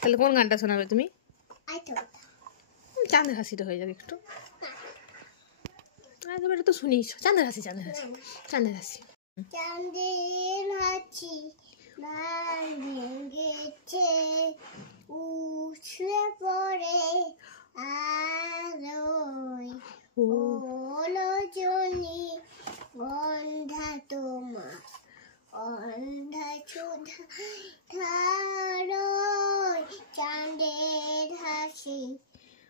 তাহলে কোন গানটা শোনাবে তুমি? চাঁদের হাসিটা হয়ে যাবে একটু। তুমি এটা তো শুনিস। চাঁদের হাসি, চাঁদের হাসি, চাঁদের হাসি। চাঁদের হাসি ভেঙেছে, উছলে পড়ে আলোয়, ওলো জনি গন্ধা তোমার, গন্ধা সুধা ধারয়। চাঁদের হাসি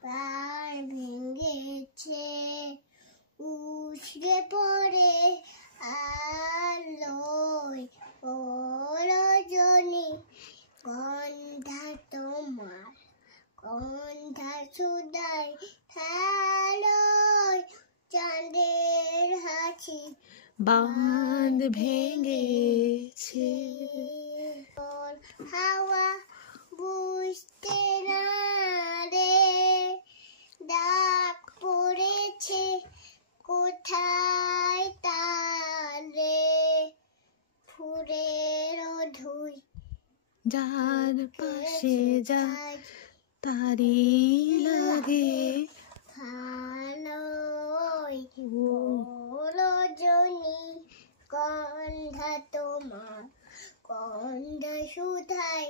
পার ভেঙেছে, উছলে পড়ে আলোয়, ওলো জনি গন্ধা তোমার, গন্ধা সুধায় ধারয়। চাঁদের হাসি বাঁধ ভেঙেছে। হাওয়া বুঝতে না রে, ডাক পড়েছে কোথায় তারে, ফুলের ধুই যার পাশে যা তারি লাগে ভালোই, ওলো জনি গন্ধা তোমার, গন্ধা সুধায়